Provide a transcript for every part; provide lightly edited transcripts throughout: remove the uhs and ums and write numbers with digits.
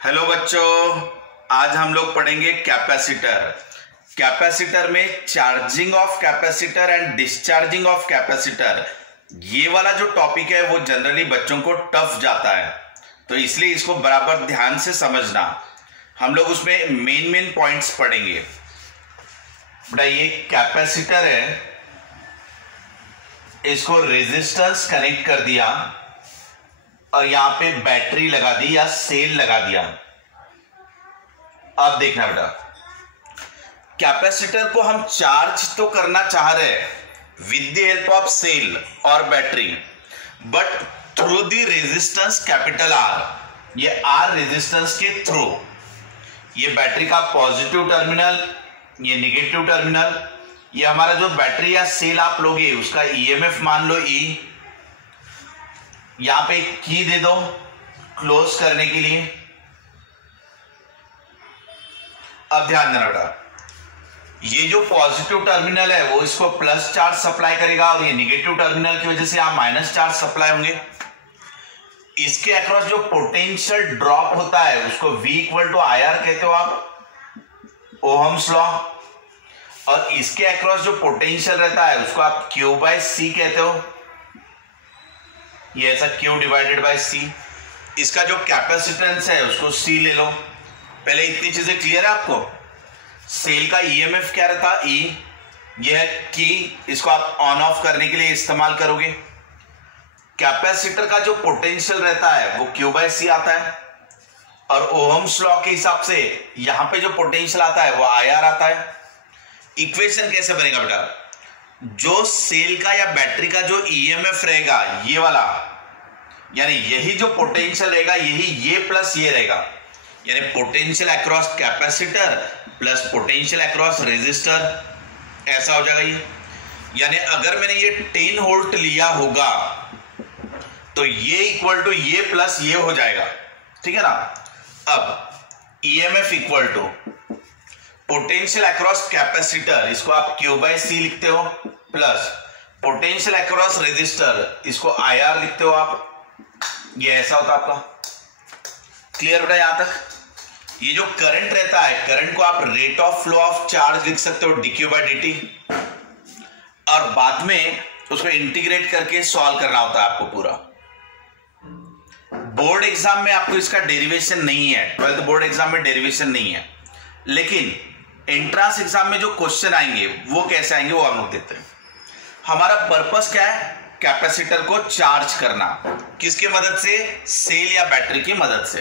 Hello बच्चों, आज हम लोग पढ़ेंगे कैपेसिटर। कैपेसिटर में charging of capacitor and discharging of capacitor, ये वाला जो टॉपिक है वो जनरली बच्चों को टफ जाता है, तो इसलिए इसको बराबर ध्यान से समझना। हम लोग उसमें मेन पॉइंट्स पढ़ेंगे। बेटा ये कैपेसिटर है, इसको रेजिस्टेंस कनेक्ट कर दिया और यहां पे बैटरी लगा दी या सेल लगा दिया। अब देखना बेटा, कैपेसिटर को हम चार्ज तो करना चाह रहे हैं with the help of cell और battery, but through the resistance capital R. ये आर रेजिस्टेंस के थ्रू, ये बैटरी का पॉजिटिव टर्मिनल, ये नेगेटिव टर्मिनल, ये हमारा जो बैटरी या सेल आप लोगे उसका ईएमएफ मान लो ई। यहां पे की दे दो क्लोज करने के लिए। अब ध्यान देना बेटा, ये जो पॉजिटिव टर्मिनल है वो इसको प्लस चार्ज सप्लाई करेगा और ये नेगेटिव टर्मिनल की वजह से यहां माइनस चार्ज सप्लाई होंगे। इसके अक्रॉस जो पोटेंशियल ड्रॉप होता है उसको V इक्वल टू IR कहते हो आप, ओहम्स लॉ। और इसके अक्रॉस जो पोटेंशियल रहता है उसको आप Q बाय C कहते हो, ये ऐसा Q डिवाइडेड बाय C। इसका जो कैपेसिटेंस है उसको C ले लो। पहले इतनी चीजें क्लियर है आपको? सेल का ईएमएफ क्या रहता है? E। ये है की, इसको आप ऑन ऑफ करने के लिए इस्तेमाल करोगे। कैपेसिटर का जो पोटेंशियल रहता है वो Q बाय C आता है, और ओहम्स लॉ के हिसाब से यहां पे जो पोटेंशियल आता है वो IR आता है। इक्वेशन कैसे बनेगा बेटा? जो सेल का या बैटरी का जो ईएमएफ रहेगा ये वाला, यानी यही जो पोटेंशियल रहेगा यही ये प्लस ये रहेगा, यानी potential across capacitor plus potential across resistor, ऐसा हो जाएगा ये। यानी अगर मैंने ये 10 वोल्ट लिया होगा तो ये इक्वल टू ये प्लस ये हो जाएगा, ठीक है ना। अब EMF equal to potential across capacitor, इसको आप Q बाय C लिखते हो, प्लस पोटेंशियल अक्रॉस रेजिस्टर, इसको IR लिखते हो आप। ये ऐसा होता आपका। क्लियर बेटा यहां तक? ये जो करंट रहता है, करंट को आप rate of flow of charge लिख सकते हो dQ बाय dt, और बाद में उसको इंटीग्रेट करके सॉल्व करना होता है आपको पूरा। बोर्ड एग्जाम में आपको इसका डेरिवेशन नहीं है, 12th बोर्ड एग्जाम में डेरिवेशन नहीं है, लेकिन एंट्रांस एग्जाम में जो क्वेश्चन आएंगे वो कैसे आएंगे वो हम लोग देखते हैं। हमारा पर्पस क्या है? कैपेसिटर को चार्ज करना। किसकी मदद से? सेल या बैटरी की मदद से।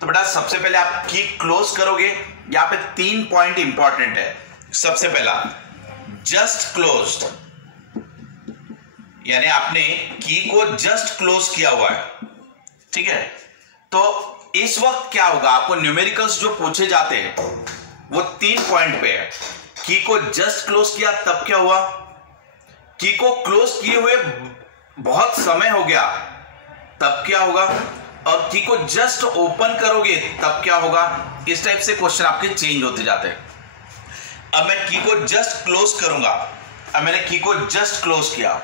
तो बेटा सबसे पहले आप की क्लोज करोगे। यहां पे 3 पॉइंट इंपॉर्टेंट है। सबसे पहला जस्ट क्लोज्ड, यानी आपने की को जस्ट क्लोज किया हुआ है, ठीक है। तो इस वक्त क्या होगा, आपको न्यूमेरिकल्स जो पूछे जाते हैं वो 3 पॉइंट पे है। की को जस्ट क्लोज किया तब क्या हुआ, की को क्लोज किए हुए बहुत समय हो गया तब क्या होगा, और की को जस्ट ओपन करोगे तब क्या होगा। इस टाइप से क्वेश्चन आपके चेंज होते जाते हैं। अब मैं की को जस्ट क्लोज करूंगा, अब मैंने की को जस्ट क्लोज किया,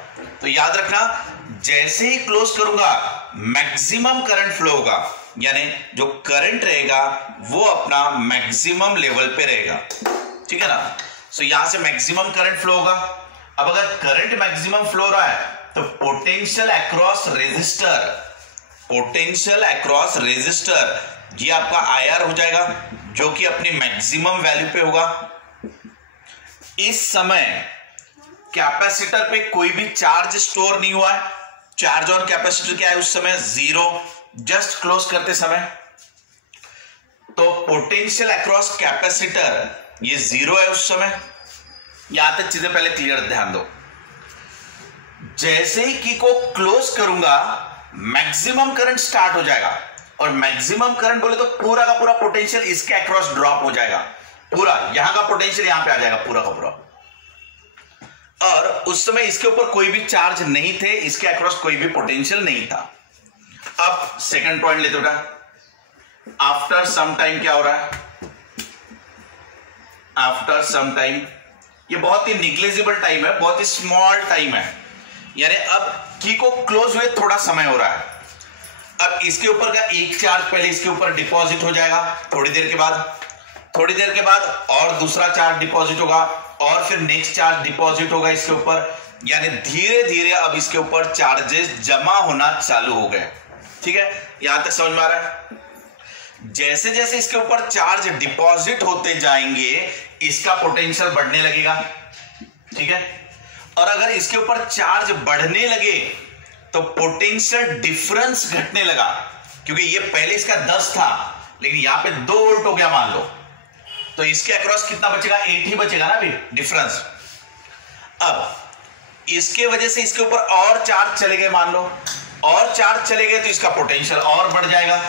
तो याद रखना जैसे ही क्लोज करूंगा मैक्सिमम करंट फ्लो होगा, यानी जो करंट रहेगा वो अपना मैक्सिमम लेवल पे रहेगा, ठीक है ना। सो यहां से मैक्सिमम करंट फ्लो होगा। अब अगर करंट मैक्सिमम फ्लो रहा है तो potential across resistor, potential across resistor ये आपका IR हो जाएगा, जो कि अपनी मैक्सिमम वैल्यू पे होगा। इस समय कैपेसिटर पे कोई भी चार्ज स्टोर नहीं हुआ है। चार्ज ऑन कैपेसिटर क्या है उस समय? 0, जस्ट क्लोज करते समय। तो पोटेंशियल अक्रॉस कैपेसिटर ये 0 है उस समय। यहां तक चीजें पहले क्लियर ध्यान दो। जैसे ही की को क्लोज करूंगा मैक्सिमम करंट स्टार्ट हो जाएगा, और मैक्सिमम करंट बोले तो पूरा का पूरा पोटेंशियल इसके अक्रॉस ड्रॉप हो जाएगा। पूरा यहां का पोटेंशियल यहां पे आ जाएगा पूरा का पूरा, और उस समय इसके ऊपर कोई भी चार्ज नहीं थे, इसके अक्रॉस कोई भी पोटेंशियल नहीं था। अब सेकंड पॉइंट लेते बेटा, आफ्टर सम टाइम क्या हो रहा है? आफ्टर सम टाइम, ये बहुत ही निग्लेजिबल टाइम है, बहुत ही स्मॉल टाइम है, यानी अब की को क्लोज हुए थोड़ा समय हो रहा है। अब इसके ऊपर का एक चार्ज पहले इसके ऊपर डिपॉजिट हो जाएगा, थोड़ी देर के बाद और दूसरा चार्ज डिपॉजिट होगा और फिर नेक्स्ट चार्ज डिपॉजिट होगा इसके ऊपर, यानी धीरे धीरे अब इसके ऊपर चार्जेस जमा होना चालू हो गए। ठीक है, यहां तक समझ में आ रहा है? जैसे जैसे इसके ऊपर चार्ज डिपॉजिट होते जाएंगे इसका पोटेंशियल बढ़ने लगेगा। ठीक है, और अगर इसके ऊपर चार्ज बढ़ने लगे तो पोटेंशियल डिफरेंस घटने लगा, क्योंकि ये पहले इसका 10 था लेकिन यहां पे 2 वोल्ट हो गया मान लो, तो इसके अक्रॉस कितना बचेगा? 8 ही बचेगा ना अभी डिफरेंस। अब इसके वजह से इसके ऊपर और चार्ज चले गए मान लो, और चार्ज चले गए तो इसका पोटेंशियल और बढ़ जाएगा,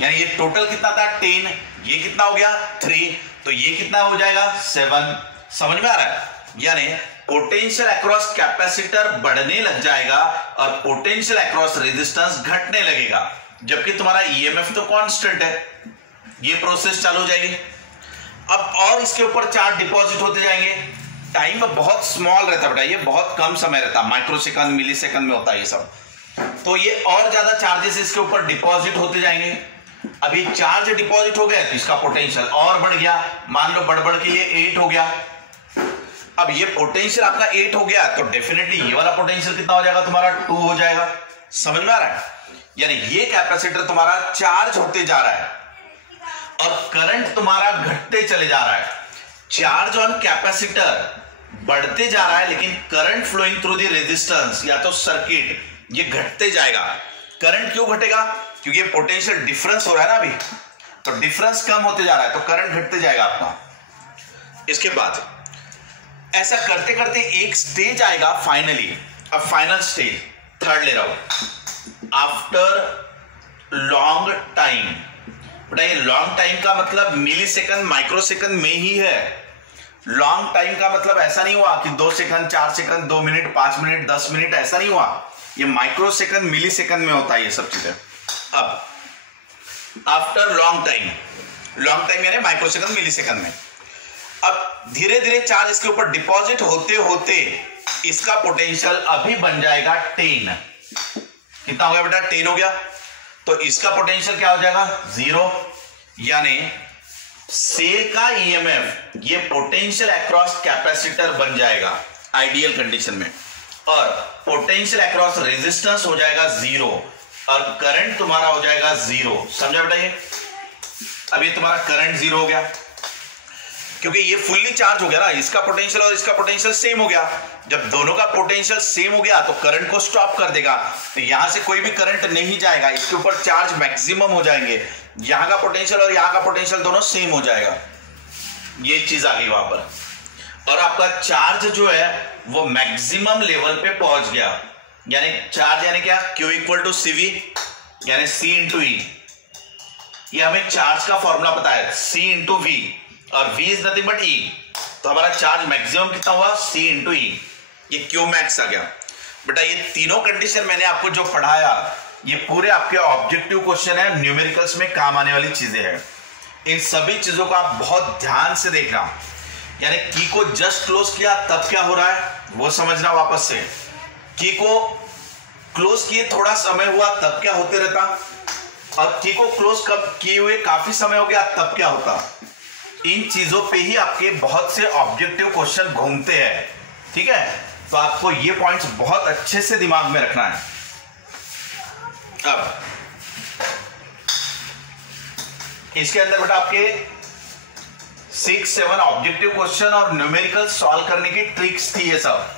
यानी ये टोटल कितना था 10, ये कितना हो गया 3, तो ये कितना हो जाएगा 7। समझ में आ रहा है? यानी पोटेंशियल अक्रॉस कैपेसिटर बढ़ने लग जाएगा और पोटेंशियल अक्रॉस रेजिस्टेंस घटने लगेगा, जबकि तुम्हारा ईएमएफ तो कांस्टेंट है। ये प्रोसेस चालू हो जाएगी। अब और इसके ऊपर चार्ज डिपॉजिट होते जाएंगे, टाइम बहुत स्मॉल रहता है बेटा, ये बहुत कम समय रहता है, माइक्रोसेकंड मिलीसेकंड में होता है ये सब, तो ये और ज्यादा चार्जेस इसके ऊपर डिपॉजिट होते जाएंगे। अभी चार्ज डिपॉजिट हो गया तो इसका पोटेंशियल और बढ़ गया, मान लो बढ़ के ये 8 हो गया। अब ये पोटेंशियल आपका 8 हो गया तो डेफिनेटली ये वाला पोटेंशियल कितना हो जाएगा तुम्हारा 2 हो जाएगा। समझ में आ रहा है? यानी ये कैपेसिटर तुम्हारा चार्ज होते जा रहा है और करंट तुम्हारा घटते चले जा रहा है। चार्ज ऑन कैपेसिटर बढ़ते जा रहा है लेकिन current flowing through the resistance या तो सर्किट ये घटते जाएगा। करंट क्यों घटेगा? क्योंकि ये पोटेंशियल डिफरेंस हो रहा है ना अभी, तो डिफरेंस कम होते जा रहा है तो करंट घटते जाएगा आपका। इसके बाद ऐसा करते करते एक स्टेज आएगा फाइनली, अब फाइनल स्टेज थर्ड ले रहा हूं, आफ्टर लॉन्ग टाइम। बेटा ये लॉन्ग टाइम का मतलब मिली सेकंड माइक्रोसेकंड में ही है। लॉन्ग टाइम का मतलब ऐसा नहीं हुआ कि 2 second 4 second 2 minute 5 minute 10 minute, ऐसा नहीं हुआ, ये माइक्रोसेकंड मिली सेकंड में होता है ये सब चीजें। अब आफ्टर लॉन्ग टाइम यानी माइक्रोसेकंड मिली सेकंड में, अब धीरे धीरे चार्ज इसके ऊपर डिपॉजिट होते होते इसका पोटेंशियल अभी बन जाएगा 10। कितना हो गया बेटा? 10 हो गया, तो इसका पोटेंशियल क्या हो जाएगा 0, यानी सेल का ईएमएफ ये पोटेंशियल अक्रॉस कैपेसिटर बन जाएगा आइडियल कंडीशन में, और पोटेंशियल अक्रॉस रेजिस्टेंस हो जाएगा 0 और करंट तुम्हारा हो जाएगा 0। समझा बेटा? ये अब ये तुम्हारा करंट 0 हो गया क्योंकि ये फुल्ली चार्ज हो गया ना, इसका पोटेंशियल और इसका पोटेंशियल सेम हो गया। जब दोनों का पोटेंशियल सेम हो गया तो करंट को स्टॉप कर देगा, तो यहां से कोई भी करंट नहीं जाएगा, इसके ऊपर चार्ज मैक्सिमम हो जाएंगे, यहां का पोटेंशियल और यहां का पोटेंशियल दोनों सेम हो जाएगा। ये चीज आ गई वहां पर, और आपका चार्ज जो है वो मैक्सिमम लेवल पे पहुंच गया। यानी चार्ज यानी क्या? Q इक्वल टू CV यानी C इंटू E। ये हमें चार्ज का फॉर्मूला पता है, C इंटू V, और V is nothing but E, तो हमारा चार्ज मैक्सिमम कितना हुआ? C इंटू E, ये Q मैक्स आ गया। बेटा ये तीनों कंडीशन मैंने आपको जो पढ़ाया ये पूरे आपके ऑब्जेक्टिव क्वेश्चन है, न्यूमेरिकल्स में काम आने वाली चीजें हैं। इन सभी चीजों को आप बहुत ध्यान से देखना, यानी की को जस्ट क्लोज किया तब क्या हो रहा है वो समझना वापस से, की को क्लोज किए थोड़ा समय हुआ तब क्या होते रहता, और की को क्लोज कब किए हुए काफी समय हो गया तब क्या होता। इन चीजों पे ही आपके बहुत से ऑब्जेक्टिव क्वेश्चन घूमते हैं। ठीक है, तो आपको ये पॉइंट्स बहुत अच्छे से दिमाग में रखना है। अब इसके अंदर बेटा आपके 6-7 ऑब्जेक्टिव क्वेश्चन और न्यूमेरिकल सॉल्व करने की ट्रिक्स थी ये सब।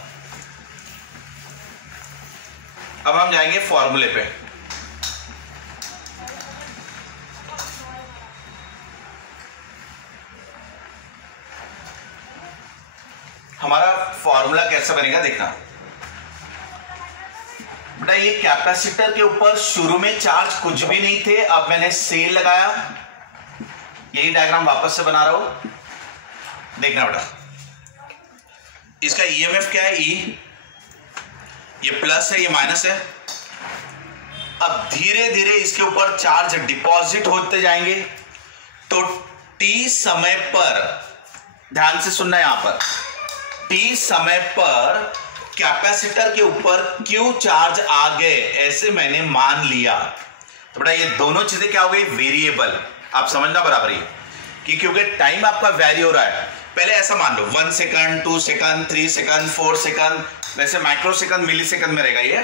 अब हम जाएंगे फॉर्मूले पे। हमारा फॉर्मूला कैसा बनेगा देखना बेटा। ये कैपेसिटर के ऊपर शुरू में चार्ज कुछ भी नहीं थे, अब मैंने सेल लगाया, यही डायग्राम वापस से बना रहा हूं, देखना बेटा। इसका ईएमएफ क्या है? ई, ये प्लस है ये माइनस है। अब धीरे धीरे इसके ऊपर चार्ज डिपॉजिट होते जाएंगे, तो टी समय पर, ध्यान से सुनना यहां पर, टी समय पर कैपेसिटर के ऊपर क्यू चार्ज आ गए, ऐसे मैंने मान लिया। तो बेटा ये दोनों चीजें क्या हो गई, वेरिएबल। आप समझना बराबर ये कि क्योंकि टाइम आपका वेरी हो रहा है। पहले ऐसा मान लो 1 सेकंड, 2 सेकंड, 3 सेकंड, 4 सेकंड, वैसे माइक्रो सेकंड, मिली सेकंड में रहेगा ये।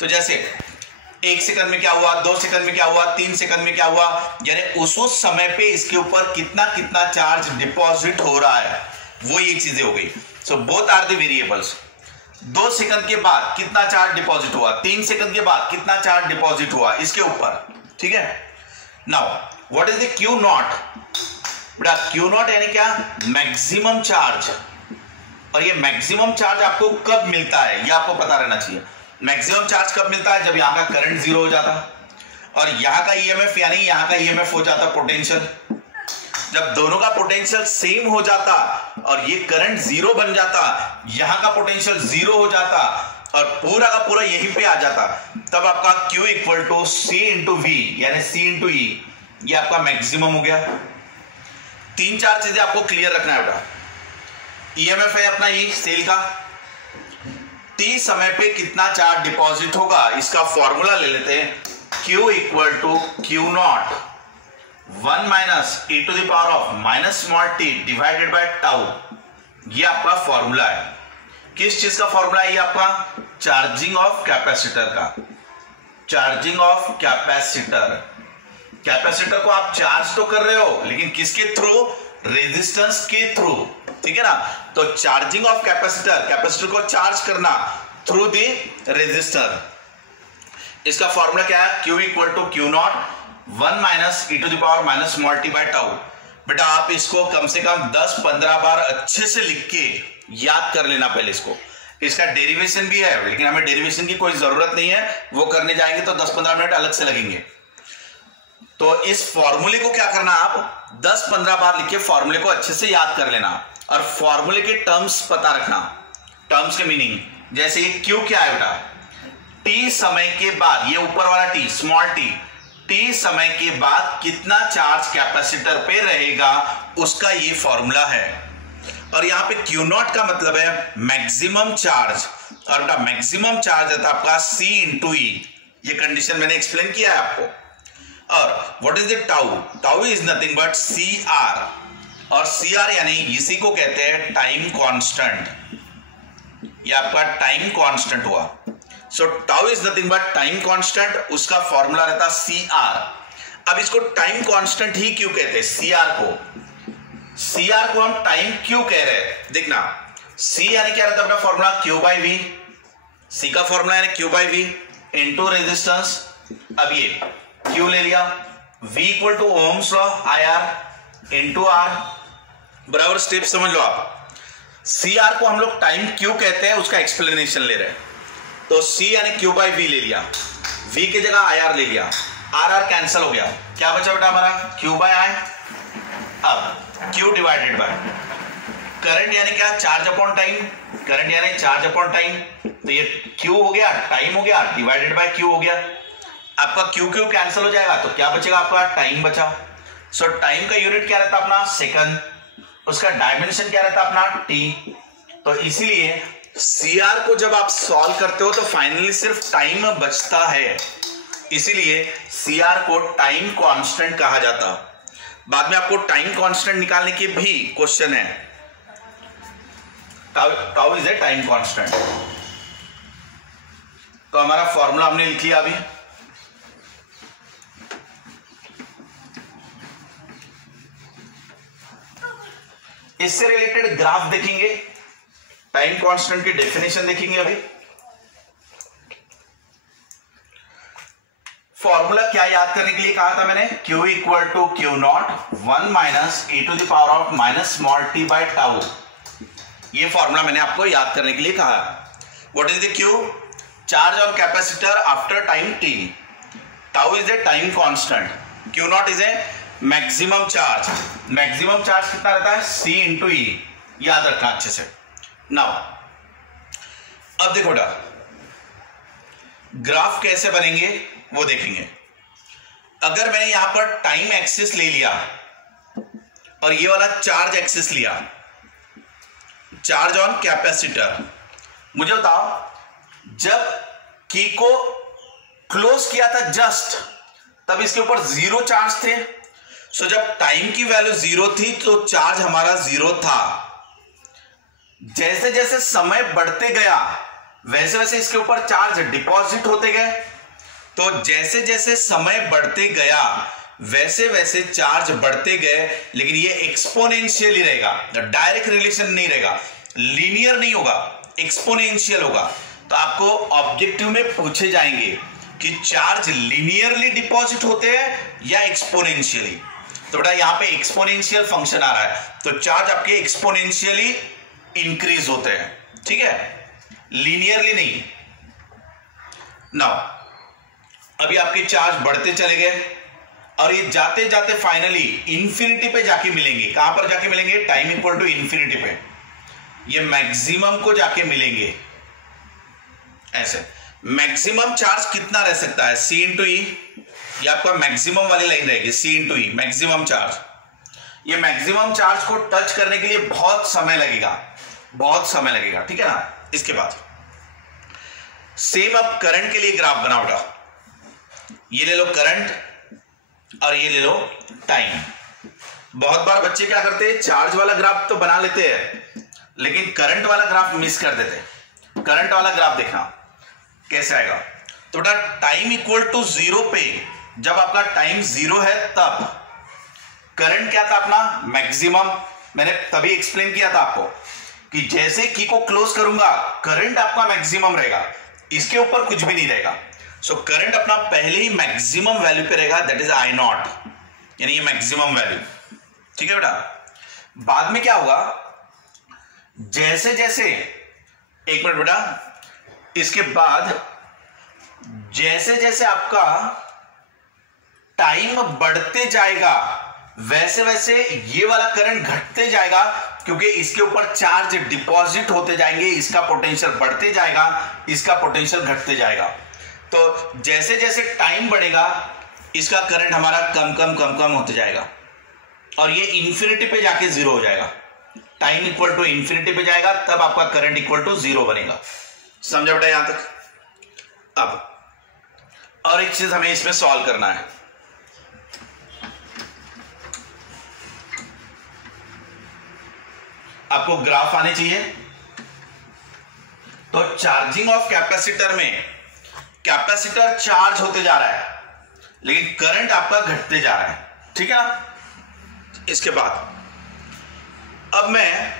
तो जैसे 1 सेकंड में क्या हुआ, 2 सेकंड में क्या हुआ, 3 सेकंड में क्या हुआ, यानी उस समय पे इसके ऊपर कितना कितना चार्ज डिपॉजिट हो रहा है, वो ये चीजें हो गई। So both are the variables. 2 second के बाद कितना चार्ज डिपॉजिट हुआ, 3 सेकंड के बाद कितना चार्ज डिपॉजिट हुआ इसके ऊपर, ठीक है। Now what is the Q not, बेटा क्यू नॉट यानी क्या, मैक्सिमम चार्ज। और ये मैक्सिमम चार्ज आपको कब मिलता है ये आपको पता रहना चाहिए। मैक्सिमम चार्ज कब मिलता है, जब यहां का करंट जीरो हो जाता और यहां का ईएमएफ यानी यहां का ईएमएफ हो जाता पोटेंशियल। जब दोनों का पोटेंशियल सेम हो जाता और ये करंट जीरो बन जाता, यहां का पोटेंशियल जीरो हो जाता और पूरा का पूरा यहीं पे आ जाता, तब आपका Q equal to C into V यानी C इंटू ई, ये आपका मैक्सिमम हो गया। 3-4 चीजें आपको क्लियर रखना है बेटा। ईएमएफ है अपना ई सेल का, T समय पे कितना चार्ज डिपॉजिट होगा इसका फॉर्मूला ले लेते हैं। Q equal to Q not 1 minus e to the power of minus small t divided by tau, ये आपका फॉर्मूला है। किस चीज का फॉर्मूला है ये आपका, चार्जिंग ऑफ कैपेसिटर का। चार्जिंग ऑफ कैपेसिटर, कैपेसिटर को आप चार्ज तो कर रहे हो लेकिन किसके थ्रू, रेजिस्टेंस के थ्रू, ठीक है ना। तो चार्जिंग ऑफ कैपेसिटर, कैपेसिटर को चार्ज करना थ्रू द रेजिस्टर, इसका फॉर्मूला क्या है, Q equal to Q not 1 minus e to the power minus small t by tau. बेटा आप इसको कम से कम 10-15 बार अच्छे से लिख के याद कर लेना पहले इसको। इसका डेरिवेशन भी है लेकिन हमें डेरिवेशन की कोई जरूरत नहीं है, वो करने जाएंगे तो 10-15 मिनट अलग से लगेंगे। तो इस फॉर्मूले को क्या करना, आप 10-15 बार लिख के फॉर्मूले को अच्छे से याद कर लेना और फॉर्मूले के टर्म्स पता रखना, टर्म्स के मीनिंग। जैसे ये Q क्या है बेटा, T समय के बाद, ये ऊपर वाला T स्मॉल t समय के बाद कितना चार्ज कैपेसिटर पे रहेगा उसका ये फॉर्मूला है। और यहां पे Q नॉट का मतलब है मैक्सिमम चार्ज, और बेटा मैक्सिमम चार्ज है आपका C इंटू ई, ये कंडीशन मैंने एक्सप्लेन किया है आपको। और what is the tau, tau is nothing but CR, और CR यानी इसी को कहते हैं टाइम कांस्टेंट, ये आपका टाइम कांस्टेंट हुआ। सो tau is nothing but time constant, उसका फॉर्मूला रहता CR। अब इसको टाइम कांस्टेंट ही क्यों कहते हैं, CR को हम टाइम क्यों कह रहे हैं, देखना। C यानी क्या रहता है अपना formula, Q by V, C का फॉर्मूला यानी Q by V into resistance. अब ये Q ले लिया, V equal to ohm's law IR into R, बराबर स्टेप समझ लो आप। CR को हम लोग टाइम क्यों कहते हैं उसका एक्सप्लेनेशन ले रहे हैं। तो C यानी Q बाई वी ले लिया, V की जगह IR ले लिया, RR कैंसिल हो गया, क्या बचा बेटा हमारा Q बाई I। अब Q डिवाइडेड बाय करंट यानी क्या, चार्ज अपॉन टाइम, करंट यानी चार्ज अपॉन टाइम, तो ये Q हो गया, टाइम हो गया, डिवाइडेड बाय Q हो गया। आपका Q कैंसिल हो जाएगा तो क्या बचेगा आपका, टाइम बचा। सो टाइम का यूनिट क्या रहता अपना, सेकंड, उसका डायमेंशन क्या रहता अपना T। तो इसीलिए CR को जब आप सॉल्व करते हो तो फाइनली सिर्फ टाइम बचता है, इसीलिए CR को टाइम कांस्टेंट कहा जाता। बाद में आपको टाइम कांस्टेंट निकालने की भी क्वेश्चन है, tau is a time constant. तो हमारा फॉर्मूला हमने लिख लिया अभी। इससे रिलेटेड ग्राफ देखेंगे, टाइम कांस्टेंट की डेफिनेशन देखेंगे अभी। फॉर्मूला क्या याद करने के लिए कहा था मैंने, Q equal to Q not 1 minus e to the power of minus small t by tau, ये फॉर्मूला मैंने आपको याद करने के लिए कहा। What is the Q, charge on capacitor after time t, tau is a time constant, Q not is a maximum charge, maximum charge कितना रहता है C इंटू ई, याद रखना अच्छे से। नाउ अब देखो बेटा ग्राफ कैसे बनेंगे वो देखेंगे। अगर मैंने यहां पर टाइम एक्सिस ले लिया और ये वाला चार्ज एक्सिस लिया, चार्ज ऑन कैपेसिटर, मुझे बताओ जब की को क्लोज किया था जस्ट, तब इसके ऊपर 0 चार्ज थे। सो जब टाइम की वैल्यू 0 थी तो चार्ज हमारा 0 था। जैसे जैसे समय बढ़ते गया वैसे वैसे इसके ऊपर चार्ज डिपॉजिट होते गए। तो जैसे जैसे समय बढ़ते गया वैसे वैसे चार्ज बढ़ते गए, लेकिन ये एक्सपोनेंशियली रहेगा, डायरेक्ट रिलेशन नहीं रहेगा, लीनियर नहीं होगा, एक्सपोनेंशियल होगा। तो आपको ऑब्जेक्टिव में पूछे जाएंगे कि चार्ज लीनियरली डिपॉजिट होते हैं या एक्सपोनेंशियली। तो बेटा यहां पे एक्सपोनेंशियल फंक्शन आ रहा है, तो चार्ज आपके एक्सपोनेंशियली इंक्रीज होते हैं, ठीक है, लीनियरली नहीं। नाउ अभी आपके चार्ज बढ़ते चले गए और ये जाते जाते फाइनली इंफिनिटी पे जाके मिलेंगे। कहां पर जाके मिलेंगे? टाइम इक्वल टू इंफिनिटी पे, ये मैक्सिमम को जाके मिलेंगे। ऐसे मैक्सिमम चार्ज कितना रह सकता है? C इंटू ई, ये आपका मैक्सिमम वाली लाइन रहेगी, C इंटू ई मैक्सिमम चार्ज। ये मैक्सिमम चार्ज को टच करने के लिए बहुत समय लगेगा, बहुत समय लगेगा, ठीक है ना। इसके बाद सेम अब करंट के लिए ग्राफ बनाओ बेटा। ये ले लो करंट और ये ले लो टाइम। बहुत बार बच्चे क्या करते हैं, चार्ज वाला ग्राफ तो बना लेते हैं लेकिन करंट वाला ग्राफ मिस कर देते हैं। करंट वाला ग्राफ देखना कैसे आएगा। तो बेटा टाइम इक्वल टू 0 पे, जब आपका टाइम 0 है तब करंट क्या था अपना? मैक्सिमम। मैंने तभी एक्सप्लेन किया था आपको कि जैसे की को क्लोज करूंगा करंट आपका मैक्सिमम रहेगा, इसके ऊपर कुछ भी नहीं रहेगा। सो करंट अपना पहले ही मैक्सिमम वैल्यू पे रहेगा, दैट इज I नॉट, यानी ये मैक्सिमम वैल्यू, ठीक है बेटा। बाद में क्या होगा, जैसे जैसे, एक मिनट बेटा, इसके बाद जैसे जैसे आपका टाइम बढ़ते जाएगा वैसे वैसे ये वाला करंट घटते जाएगा, क्योंकि इसके ऊपर चार्ज डिपॉजिट होते जाएंगे, इसका पोटेंशियल बढ़ते जाएगा, इसका पोटेंशियल घटते जाएगा। तो जैसे जैसे टाइम बढ़ेगा इसका करंट हमारा कम कम कम कम होते जाएगा और ये इंफिनिटी पे जाके 0 हो जाएगा। टाइम इक्वल टू इंफिनिटी पे जाएगा तब आपका करंट इक्वल टू 0 बनेगा। समझा बेटा यहां तक? अब और एक चीज हमें इसमें सॉल्व करना है। आपको ग्राफ आने चाहिए। तो चार्जिंग ऑफ कैपेसिटर में कैपेसिटर चार्ज होते जा रहा है लेकिन करंट आपका घटते जा रहा है, ठीक है ना। इसके बाद अब मैं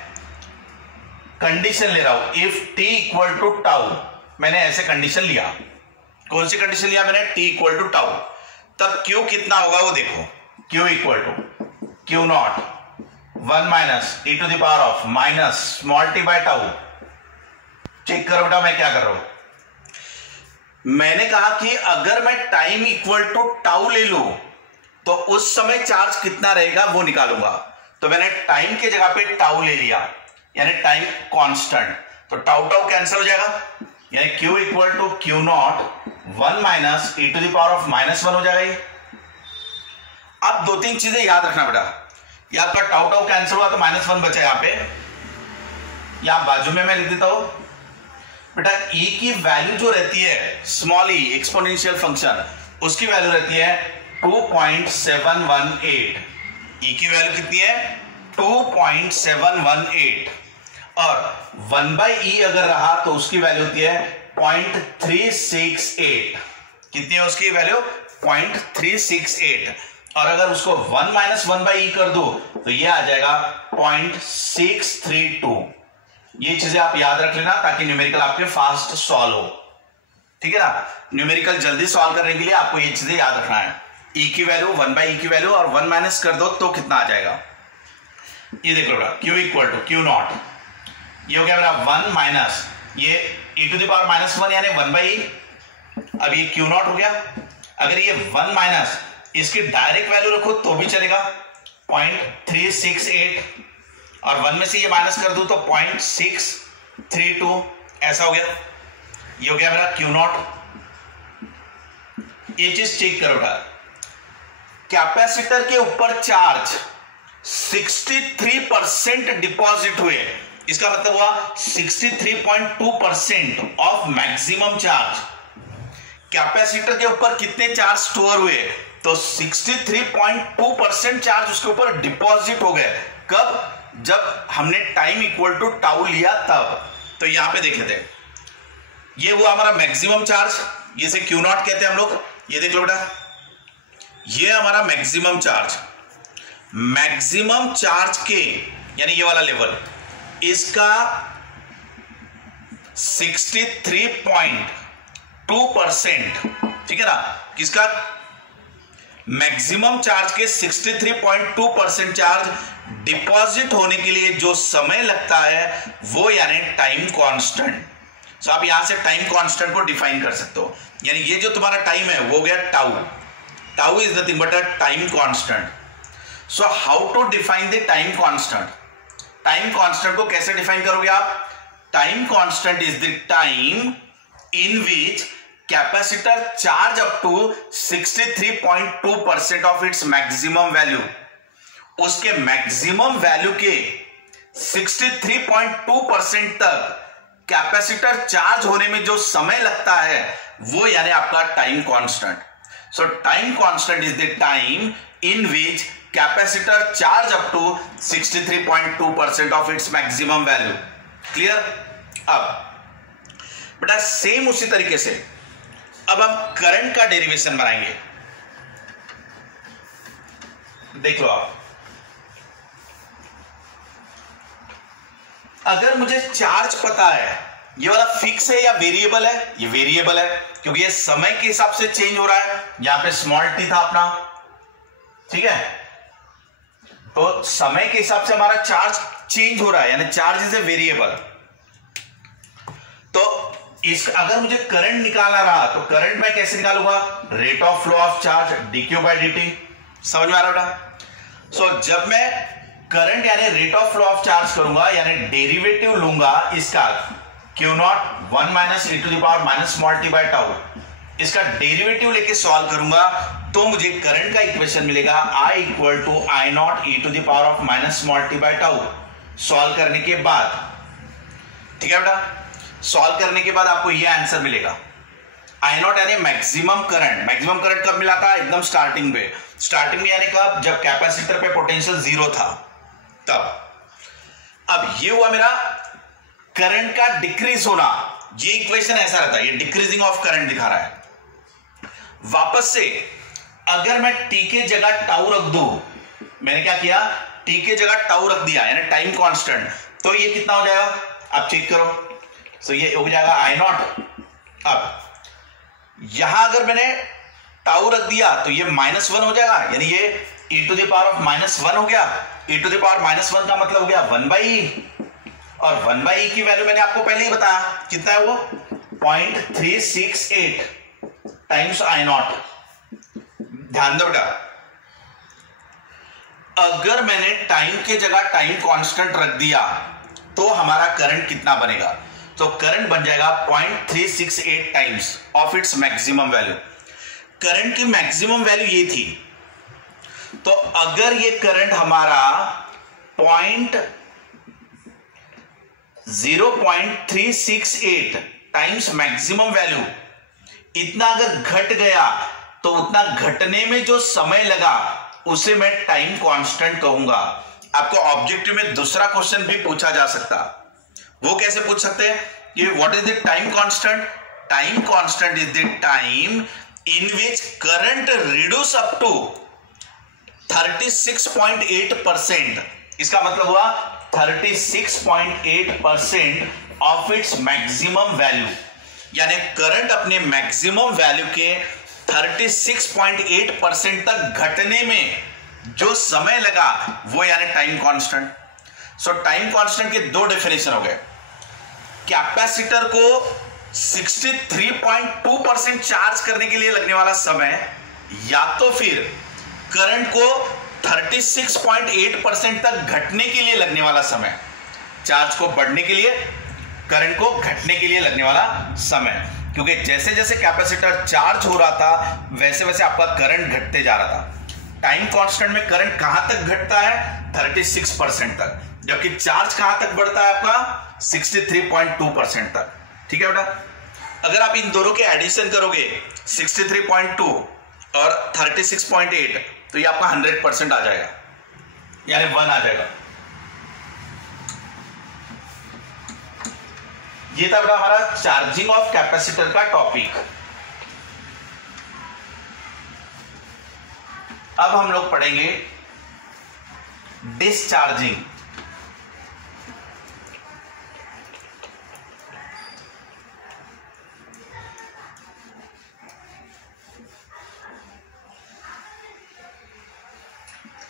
कंडीशन ले रहा हूं, if t equal to tau. मैंने ऐसे कंडीशन लिया, कौन सी कंडीशन लिया मैंने? t equal to tau. तब q कितना होगा वो देखो, q equal to q not 1 minus e to the power of minus small t by tau. Check करो बेटा मैं क्या कर रहा हूं। मैंने कहा कि अगर मैं टाइम इक्वल टू टाउ ले लूं तो उस समय चार्ज कितना रहेगा वो निकालूंगा। तो मैंने टाइम के जगह पे टाउ ले लिया, यानी टाइम कांस्टेंट। तो टाउ टाउ कैंसिल हो जाएगा, यानी q equal to q not 1 minus e to the power of minus 1 हो जाएगा। अब 2-3 चीजें याद रखना बेटा। या आपका टाउ टाउ कैंसिल हुआ तो -1 बचा यहां पे, यहां बाजू में मैं लिख देता हूं बेटा। e की वैल्यू जो रहती है स्मॉल e एक्सपोनेंशियल फंक्शन, उसकी वैल्यू रहती है 2.718। e की वैल्यू कितनी है? 2.718। और 1/e अगर रहा तो उसकी वैल्यू होती है 0.368। कितनी है उसकी वैल्यू? 0.368। और अगर उसको 1 माइनस 1/e कर दो तो ये आ जाएगा 0.632। ये चीजें आप याद रख लेना ताकि न्यूमेरिकल आपके फास्ट सॉल्व हो, ठीक है ना। न्यूमेरिकल जल्दी सॉल्व करने के लिए आपको ये चीजें याद रखना है। e की वैल्यू 1/e की वैल्यू और 1 माइनस कर दो तो कितना आ जाएगा? ये देखो बेटा, q equal to q not, ये हो गया मेरा 1 माइनस ये e टू द पावर -1 यानी 1/e। अब ये q नॉट हो गया। अगर ये 1 माइनस इसकी डायरेक्ट वैल्यू रखो तो भी चलेगा 0.368 और 1 में से ये माइनस कर दूं तो 0.632 ऐसा हो गया। ये हो गया मेरा q नॉट। ये चीज चेक करो बेटा, कैपेसिटर के ऊपर चार्ज 63% डिपॉजिट हुए, इसका मतलब हुआ 63.2% ऑफ मैक्सिमम चार्ज। कैपेसिटर के ऊपर कितने चार्ज स्टोर हुए? तो 63.2% चार्ज उसके ऊपर डिपॉजिट हो गए। कब? जब हमने टाइम इक्वल टू टाउ लिया तब। तो यहां पे देख लेते हैं, ये हुआ हमारा मैक्सिमम चार्ज, ये से Q0 कहते हैं हम लोग। ये देख लो बेटा, ये हमारा मैक्सिमम चार्ज। मैक्सिमम चार्ज के यानी ये वाला लेवल, इसका 63.2%, ठीक है ना। किसका? मैक्सिमम चार्ज के 63.2% चार्ज डिपॉजिट होने के लिए जो समय लगता है वो यानी टाइम कांस्टेंट। सो आप यहां से टाइम कांस्टेंट को डिफाइन कर सकते हो, यानी ये जो तुम्हारा टाइम है वो गया tau. Tau is nothing but a time constant. So how to define the time constant? Time constant को कैसे डिफाइन करोगे आप? Time constant is the time in which capacitor charge up to 63.2% of its maximum value. उसके maximum value के 63.2% तक capacitor charge होने में जो समय लगता है वो यानी आपका time constant. So time constant is the time in which capacitor charge up to 63.2% of its maximum value. Clear? अब बेटा सेम उसी तरीके से अब हम करंट का डेरिवेशन बनाएंगे। देख लो आप, अगर मुझे चार्ज पता है ये वाला फिक्स है या वेरिएबल है, ये वेरिएबल है क्योंकि ये समय के हिसाब से चेंज हो रहा है। यहां पे स्मॉल टी था अपना, ठीक है, तो समय के हिसाब से हमारा चार्ज चेंज हो रहा है यानी चार्ज इज ए वेरिएबल। तो इस अगर मुझे करंट निकालना रहा तो करंट मैं कैसे निकालूंगा? Rate of flow of charge dq by dt। समझ में आ रहा बेटा? सो जब मैं करंट यानी rate of flow of charge करूंगा यानी डेरिवेटिव लूंगा इसका Q0 1 minus e to the power minus small t by tau, इसका डेरिवेटिव लेके सॉल्व करूंगा तो मुझे करंट का इक्वेशन मिलेगा I equal to I not e to the power of minus small t by tau. Solve करने के बाद, ठीक है बेटा, सॉल्व करने के बाद आपको यह आंसर मिलेगा। I नॉट यानी मैक्सिमम करंट। मैक्सिमम करंट कब मिला था? एकदम स्टार्टिंग पे। स्टार्टिंग में यानी कब? जब कैपेसिटर पे पोटेंशियल 0 था तब। अब ये हुआ मेरा करंट का डिक्रीज होना। ये इक्वेशन ऐसा रहता है, ये डिक्रीजिंग ऑफ करंट दिखा रहा है। वापस से अगर मैं टी के जगह टाउ रख दूं, मैंने क्या किया? टी के जगह टाउ रख दिया यानी टाइम कांस्टेंट, तो ये कितना हो जाएगा? आप चेक करो। तो ये हो जाएगा I नॉट। अब यहां अगर मैंने टाउ रख दिया तो ये -1 हो जाएगा यानी ये e to the power of -1 हो गया। e टू द पावर -1 का मतलब हो गया 1/e, और 1/e की वैल्यू मैंने आपको पहले ही बताया कितना है वो 0.368 टाइम्स I नॉट। ध्यान दो बेटा, अगर मैंने टाइम के जगह टाइम कांस्टेंट रख दिया तो हमारा करंट कितना बनेगा? तो करंट बन जाएगा 0.368 times of its maximum value. Current की मैक्सिमम वैल्यू ये थी, तो अगर ये करंट हमारा 0.368 टाइम्स मैक्सिमम वैल्यू इतना अगर घट गया तो उतना घटने में जो समय लगा उसे मैं टाइम कांस्टेंट कहूंगा। आपको ऑब्जेक्टिव में दूसरा क्वेश्चन भी पूछा जा सकता, वो कैसे पूछ सकते हैं कि what is the time constant? Time constant is the time in which current reduce up to 36.8%। इसका मतलब हुआ 36.8% ऑफ इट्स मैक्सिमम वैल्यू, यानी करंट अपने मैक्सिमम वैल्यू के 36.8% तक घटने में जो समय लगा वो यानी time constant. So time constant के दो डेफिनेशन हो गए। कैपेसिटर को 63.2% चार्ज करने के लिए लगने वाला समय, या तो फिर करंट को 36.8% तक घटने के लिए लगने वाला समय। चार्ज को बढ़ने के लिए, करंट को घटने के लिए लगने वाला समय, क्योंकि जैसे जैसे कैपेसिटर चार्ज हो रहा था वैसे वैसे आपका करंट घटते जा रहा था। टाइम कांस्टेंट में करंट कहां तक घटता है? 36% तक, जबकि चार्ज कहां तक बढ़ता है आपका? 63.2% तक। ठीक है बेटा, अगर आप इन दोनों के एडिशन करोगे 63.2 और 36.8, तो ये आपका 100% आ जाएगा, यानी 1 आ जाएगा। ये था बेटा हमारा चार्जिंग ऑफ कैपेसिटर का टॉपिक। अब हम लोग पढ़ेंगे डिस्चार्जिंग।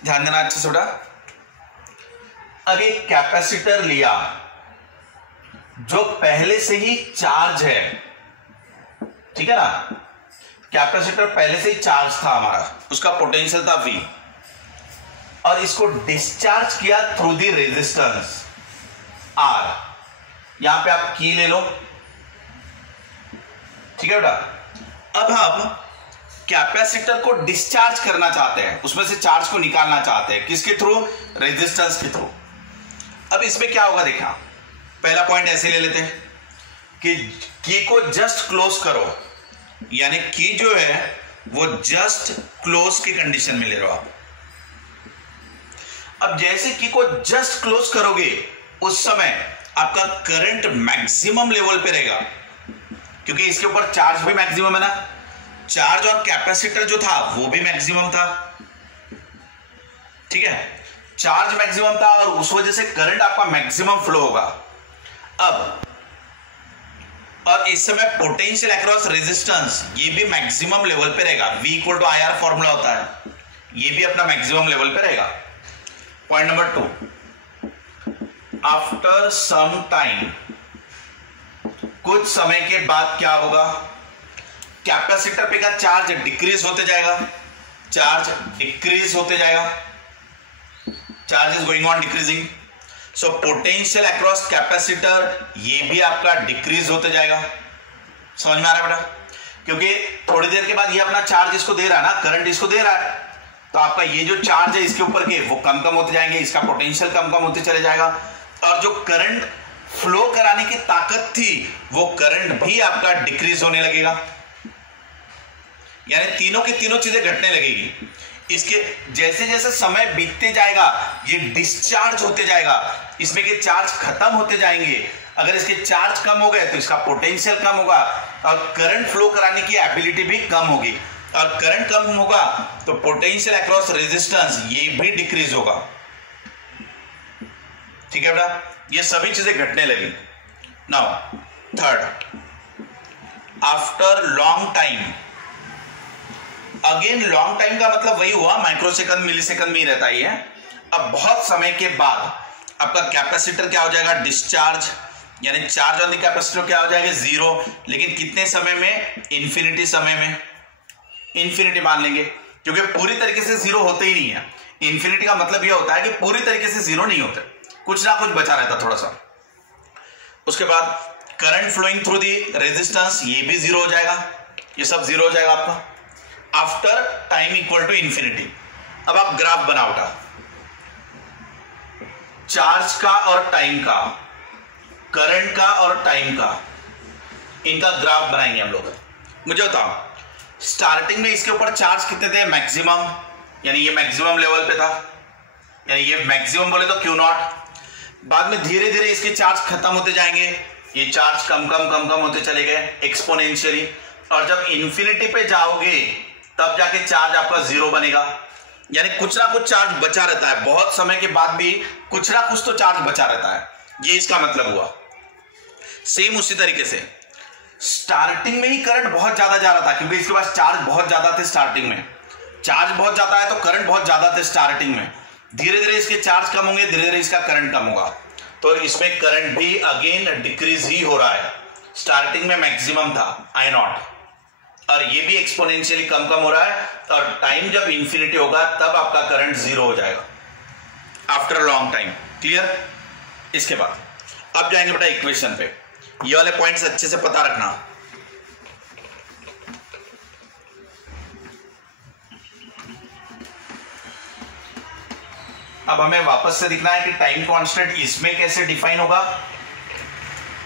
ध्यान देना अच्छे से बेटा। अब एक कैपेसिटर लिया जो पहले से ही चार्ज है, ठीक है ना, कैपेसिटर पहले से ही चार्ज था हमारा, उसका पोटेंशियल था V, और इसको डिस्चार्ज किया थ्रू दी रेजिस्टेंस R। यहां पे आप की ले लो, ठीक है बेटा। अब हम कैपेसिटर को डिस्चार्ज करना चाहते हैं, उसमें से चार्ज को निकालना चाहते हैं, किसके थ्रू? रेजिस्टेंस के थ्रू। अब इसमें क्या होगा देखा, पहला पॉइंट ऐसे ले लेते हैं कि की को जस्ट क्लोज करो, यानी की जो है वो जस्ट क्लोज की कंडीशन में ले रहे हो आप। अब जैसे की को जस्ट क्लोज करोगे उस समय आपका करंट मैक्सिमम लेवल पे रहेगा, क्योंकि इसके ऊपर चार्ज भी मैक्सिमम है ना, चार्ज और कैपेसिटर जो था वो भी मैक्सिमम था, ठीक है, चार्ज मैक्सिमम था और उस वजह से करंट आपका मैक्सिमम फ्लो होगा। अब और इस समय पोटेंशियल अक्रॉस रेजिस्टेंस ये भी मैक्सिमम लेवल पे रहेगा, V equal to IR formula होता है, ये भी अपना मैक्सिमम लेवल पे रहेगा। Point number 2, after some time, कुछ समय के बाद क्या होगा, कैपेसिटर पे का चार्ज डिक्रीज होते जाएगा, चार्ज डिक्रीज होते जाएगा, charge is going on decreasing, so potential across capacitor ये भी आपका डिक्रीज होते जाएगा। समझ में आ रहा है बेटा? क्योंकि थोड़ी देर के बाद ये अपना चार्ज इसको दे रहा है ना, करंट इसको दे रहा है, तो आपका ये जो चार्ज है इसके ऊपर के वो कम कम होते जाएंगे, इसका पोटेंशियल कम कम होते चले जाएगा, और जो करंट फ्लो कराने की ताकत थी वो करंट भी आपका डिक्रीज होने लगेगा, यानी तीनों की तीनों चीजें घटने लगेगी। इसके जैसे जैसे समय बीतते जाएगा ये डिस्चार्ज होते जाएगा, इसमें के चार्ज खत्म होते जाएंगे, अगर इसके चार्ज कम हो गए तो इसका पोटेंशियल कम होगा और करंट फ्लो कराने की एबिलिटी भी कम होगी, और करंट कम होगा तो पोटेंशियल अक्रॉस रेजिस्टेंस ये भी डिक्रीज होगा, ठीक है बेटा, ये सभी चीजें घटने लगी। Now third, after long time, again long time का मतलब वही हुआ माइक्रोसेकंड मिलीसेकंड में ही रहता ही है। अब बहुत समय के बाद आपका कैपेसिटर क्या हो जाएगा, डिस्चार्ज, यानी चार्ज ऑन द कैपेसिटर क्या हो जाएगा, 0, लेकिन कितने समय में, इन्फिनिटी समय में, इन्फिनिटी मान लेंगे, क्योंकि पूरी तरीके से 0 होते ही नहीं है। इन्फिनिटी का मतलब यह होता है कि पूरी तरीके से 0 नहीं होते, कुछ ना कुछ बचा रहता थोड़ा सा। उसके बाद current flowing through the resistance ये भी 0 हो जाएगा, ये सब 0 हो जाएगा आपका after time equal to infinity. अब आप ग्राफ बनाओ बेटा, चार्ज का और टाइम का, करंट का और टाइम का, इनका ग्राफ बनाएंगे हम लोग। मुझे बताओ, स्टार्टिंग में इसके ऊपर चार्ज कितने थे, मैक्सिमम, यानी ये मैक्सिमम लेवल पे था, यानी ये मैक्सिमम बोले तो Q0। बाद में धीरे धीरे इसके चार्ज खत्म होते जाएंगे, ये चार्ज कम कम कम कम होते चले गए एक्सपोनेंशियली, और जब इन्फिनिटी पे जाओगे तब जाके चार्ज आपका 0 बनेगा, यानी कुछ ना कुछ चार्ज बचा रहता है, बहुत समय के बाद भी कुछ ना कुछ तो चार्ज बचा रहता है, ये इसका मतलब हुआ। सेम उसी तरीके से स्टार्टिंग में ही करंट बहुत ज्यादा जा रहा था, क्योंकि इसके पास चार्ज बहुत ज्यादा थे स्टार्टिंग में, चार्ज बहुत ज्यादा है तो करंट बहुत ज्यादा थे स्टार्टिंग में, धीरे धीरे इसके चार्ज कम होंगे, धीरे धीरे इसका करंट कम होगा, तो इसमें करंट भी अगेन डिक्रीज ही हो रहा है। स्टार्टिंग में मैक्सिमम था I0 और ये भी एक्सपोनेंशियली कम कम हो रहा है, और टाइम जब इंफिनिटी होगा तब आपका करंट 0 हो जाएगा आफ्टर लॉन्ग टाइम। क्लियर? इसके बाद अब जाएंगे बेटा इक्वेशन पे, ये वाले पॉइंट्स अच्छे से पता रखना। अब हमें वापस से दिखना है कि टाइम कांस्टेंट इसमें कैसे डिफाइन होगा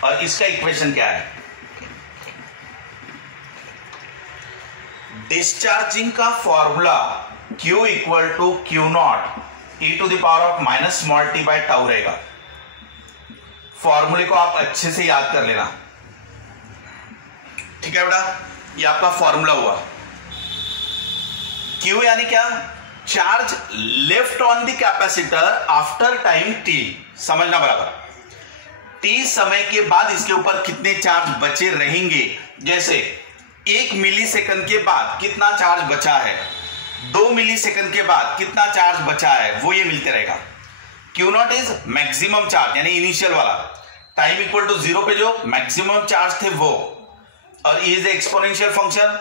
और इसका इक्वेशन क्या है। डिस्चार्जिंग का formula Q equal to Q not e to the power of minus small t by tau रहेगा। फॉर्मूले को आप अच्छे से याद कर लेना, ठीक है बेटा। ये आपका फॉर्मूला हुआ। Q यानी क्या? Charge left on the capacitor after time t। समझना बराबर, t समय के बाद इसके ऊपर कितने चार्ज बचे रहेंगे। जैसे 1 मिली सेकंड के बाद कितना चार्ज बचा है, 2 मिली सेकंड के बाद कितना चार्ज बचा है, वो ये मिलते रहेगा। Q not is maximum charge यानी इनिशियल वाला, टाइम इक्वल टू 0 पे जो मैक्सिमम चार्ज थे वो, और E इज एक्सपोनेंशियल फंक्शन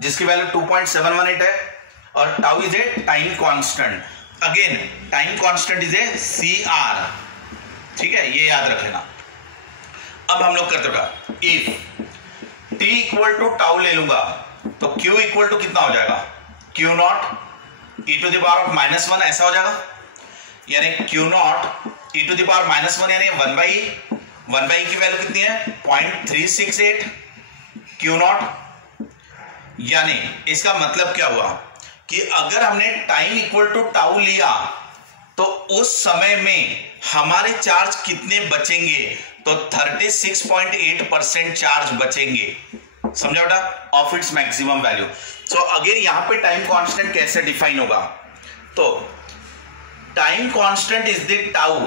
जिसकी वैल्यू 2.718 है, और tau is a time constant. Again time constant is a CR, ठीक है, ये याद रख लेना। अब हम लोग करते हैं if t equal to tau ले लूंगा तो Q इक्वल टू कितना हो जाएगा, Q not e to the power of -1 ऐसा हो जाएगा, यानी Q not e to the power -1 यानी 1/e की वैल्यू कितनी है 0.368 Q नॉट। यानी इसका मतलब क्या हुआ कि अगर हमने टाइम इक्वल टू टाउ लिया तो उस समय में हमारे चार्ज कितने बचेंगे, तो 36.8% चार्ज बचेंगे। समझा बेटा, of its maximum value. So again यहां पे टाइम कांस्टेंट कैसे डिफाइन होगा, तो time constant is the tau,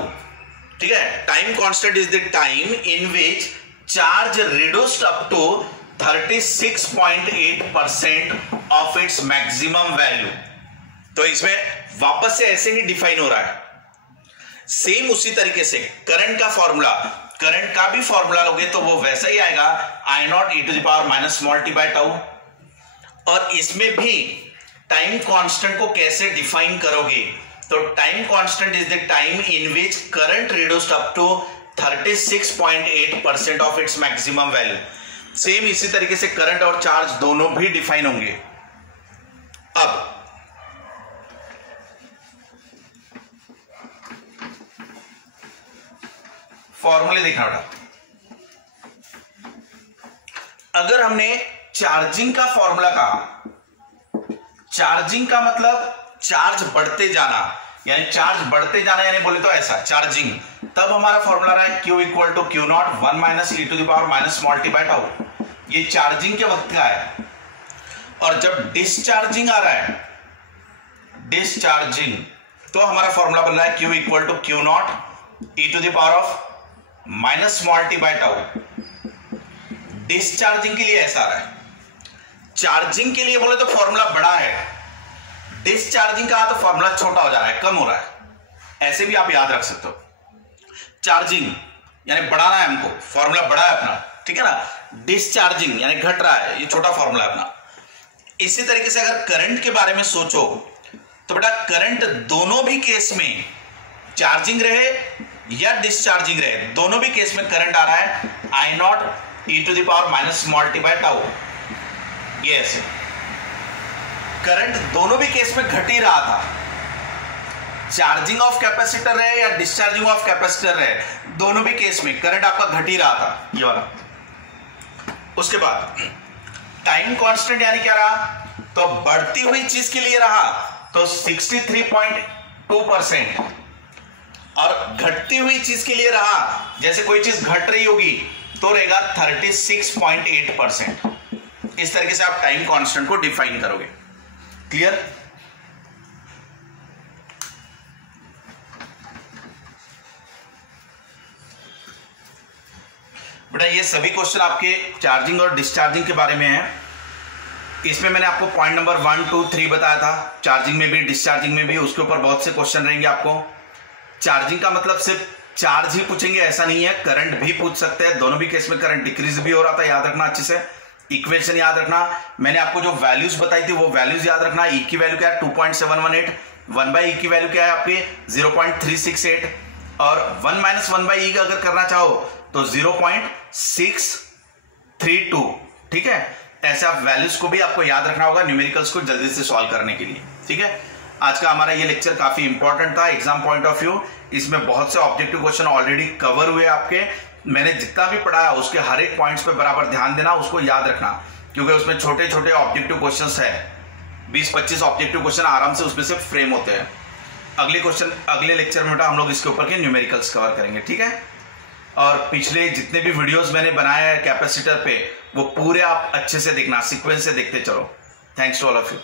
ठीक है। Time constant is the time in which charge reduced up to 36.8% of its maximum value. तो इसमें वापस से ऐसे ही डिफाइन हो रहा है। सेम उसी तरीके से करंट का फॉर्मूला, करंट का भी फॉर्मूला लोगे तो वो वैसा ही आएगा, I not e to the power minus small t by tau. और इसमें भी टाइम कांस्टेंट को कैसे डिफाइन करोगे, तो time constant is the time in which current reduced up to 36.8% of its maximum value. Same इसी तरीके से करंट और चार्ज दोनों भी डिफाइन होंगे। अब फॉर्मूले देखना बेटा, अगर हमने चार्जिंग का फॉर्मूला कहा, चार्जिंग का मतलब चार्ज बढ़ते जाना, यानी चार्ज बढ़ते जाना, यानी बोले तो ऐसा चार्जिंग, तब हमारा फॉर्मूला रहा है Q equal to Q not 1 minus e to the power minus small t by tau. ये चार्जिंग के वक्त का है। और जब डिस्चार्जिंग आ रहा है, डिस्चार्जिंग, तो हमारा फॉर्मूला बन रहा है Q equal to Q not e to the power of minus small t by tau. Discharging के लिए ऐसा आ रहा है। चार्जिंग के लिए बोले तो फॉर्मूला बड़ा है, डिस्चार्जिंग का तो फॉर्मूला छोटा हो जा रहा है, कम हो रहा है। ऐसे भी आप याद रख सकते हो। चार्जिंग यानी बढ़ाना है हमको, फॉर्मूला बड़ा है अपना, ठीक है ना। डिस्चार्जिंग यानी घट रहा है, ये छोटा फॉर्मूला है अपना। इसी तरीके से अगर करंट के बारे में सोचो तो बेटा करंट दोनों भी केस में, चार्जिंग रहे या डिस्चार्जिंग रहे, दोनों भी केस में करंट आ रहा है I not e to the power minus small t by tau. ये ऐसे करंट दोनों भी केस में घट ही रहा था, चार्जिंग ऑफ कैपेसिटर रहे या डिस्चार्जिंग ऑफ कैपेसिटर रहे, दोनों भी केस में करंट आपका घट ही रहा था, ये वाला। उसके बाद टाइम कांस्टेंट यानी क्या रहा, तो बढ़ती हुई चीज के लिए रहा तो 63.2%, और घटती हुई चीज के लिए रहा, जैसे कोई चीज घट रही होगी तो रहेगा 36.8%। इस तरीके से आप टाइम कांस्टेंट को डिफाइन करोगे। क्लियर? बेटा ये सभी क्वेश्चन आपके चार्जिंग और डिस्चार्जिंग के बारे में है। इसमें मैंने आपको पॉइंट नंबर 1, 2, 3 बताया था, चार्जिंग में भी डिस्चार्जिंग में भी, उसके ऊपर बहुत से क्वेश्चन रहेंगे आपको। चार्जिंग का मतलब सिर्फ चार्ज ही पूछेंगे ऐसा नहीं है, करंट भी पूछ सकते हैं। दोनों भी केस में करंट डिक्रीज भी हो रहा था, याद रखना अच्छे से। इक्वेशन याद रखना, मैंने आपको जो वैल्यूज बताई थी वो वैल्यूज याद रखना। ई की वैल्यू क्या है 2.718, 1/e की वैल्यू क्या है आपकी 0.368, और 1 माइनस 1/e का अगर करना चाहो तो 0.632। ठीक है, ऐसे आप वैल्यूज को भी आपको याद रखना होगा न्यूमेरिकल्स को जल्दी से सॉल्व करने के लिए। ठीक है, आज का हमारा ये लेक्चर काफी इंपॉर्टेंट था एग्जाम पॉइंट ऑफ व्यू। इसमें बहुत से ऑब्जेक्टिव क्वेश्चन ऑलरेडी कवर हुए आपके। मैंने जितना भी पढ़ाया उसके हर एक पॉइंट्स पे बराबर ध्यान देना, उसको याद रखना। क्योंकि उसमें छोटे छोटे ऑब्जेक्टिव क्वेश्चंस है, 20-25 ऑब्जेक्टिव क्वेश्चन आराम से उसमें से फ्रेम होते हैं। अगले लेक्चर में बेटा हम लोग इसके ऊपर के न्यूमेरिकल्स कवर करेंगे, ठीक है। और पिछले जितने भी वीडियोस मैंने बनाए हैं कैपेसिटर पे, वो पूरे आप अच्छे से देखना, सीक्वेंस से देखते चलो। Thanks to all of you.